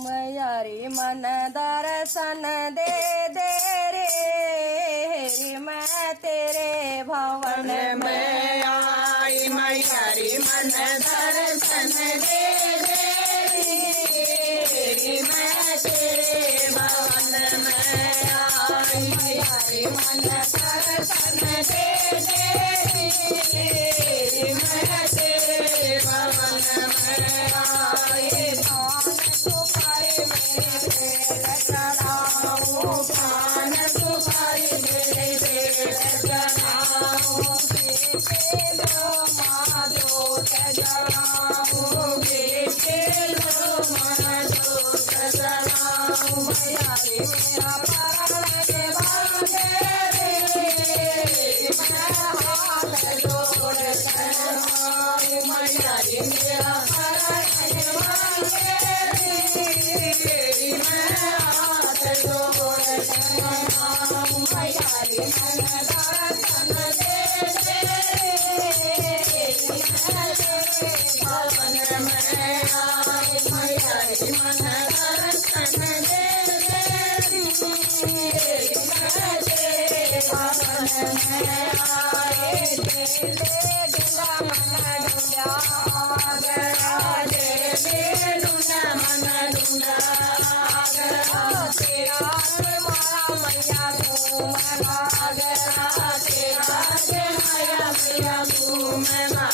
मैयारी मन दर्शन दे दे रे मैं तेरे भवन में आई। मैयारी मन दर्शन दे दे मैं तेरे भवन में आई। मैयारी मन दर्शन दे दे मैं तेरे भवन में आई। सुपारी मेरे पेड़ चढ़ाऊं, पान सुपारी मेरे पेड़ चढ़ाऊं, बेटे लो माँ जोत जलाऊं, बेटे लो माँ जोत जलाऊं। मैयारी मेरा परण के बांधे रे मैं हाथ जोड़ चढ़ाऊं। मैयारी मेरा परण के बांधे मैयारी मन दर्शन दे भवन में आई। मैयारी मन दर्शन दे भवन में आई। डूंगा मन डूंगा गया, दे डूंगा मन डूंगा गया, तेरा मैया घूम गया, तेरा मैया घूम गया।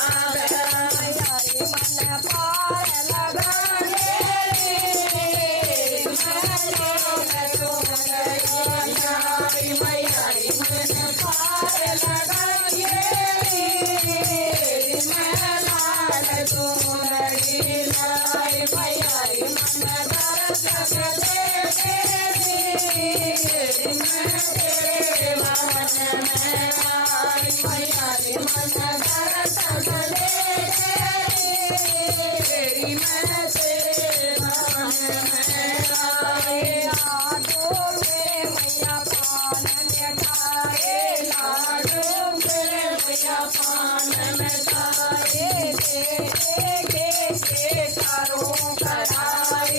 मैयारी मन पार लगा रे मैं तुम गई। मैयारी मन पार लगा मैं लाल तुम गई। मैयारी मन दर्शन दे मैं तेरे भवन में आई। मैयारी मन दर्शन दे मैं तेरे भवन में आई। लाडू मेरे मैया पान में खाए, लाडू मेरे मैया पान में खाए, के करूं कराए,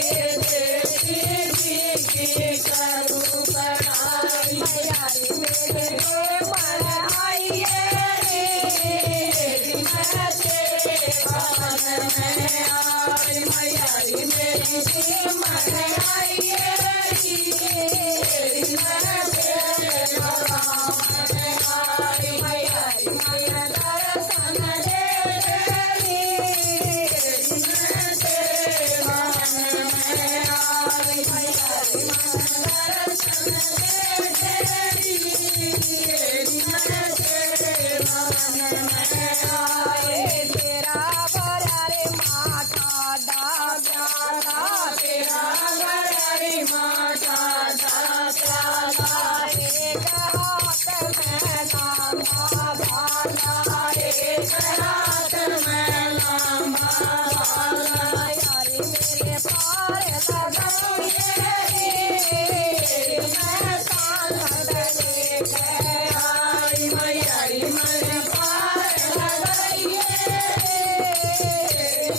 करूं कराए। मैयारी मेरे मन आई रे मैं तेरे भवन में आई। मैयारी मेरी मन आई मैं तेरे भवन में आई। मैयारी मन दर्शन दे मैं तेरे भवन में आई। मैयारी मन दर्शन दे मैं तेरे भवन में आई। तेरा बड़ा रे माता डाला, तेरा बड़ा रे माता डाला, एक हाथ में लांबा भाला, एक हाथ में लांबा भाला। मैयारी मेरे पार लगाइए मैं सांगत लेके आई। मैयारी मेरे पार लगाइए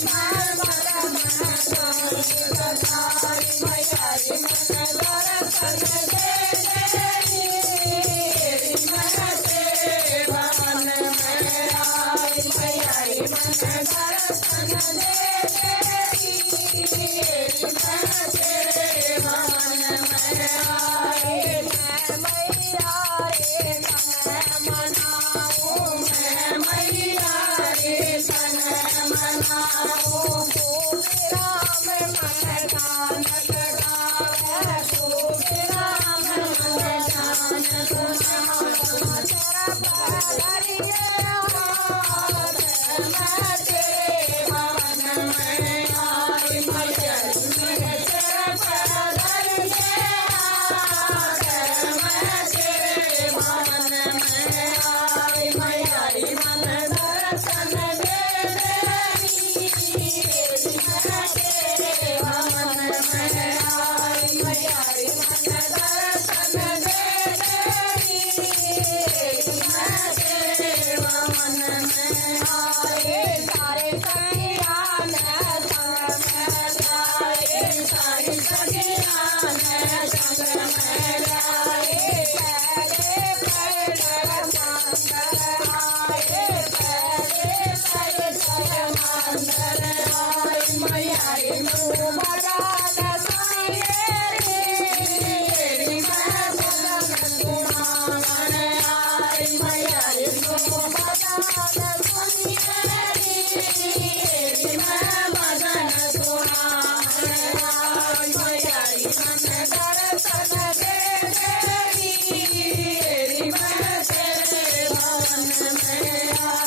मैं मदन में संगत आई। मैयारी मन दर्शन दे मैं तेरे भवन में आई। मैयारी मन दर्शन दे मैं तेरे भवन में आई। मैं मैया रे संग मनाऊं, मैं मैया रे संग मनाऊं, राम मन भवन में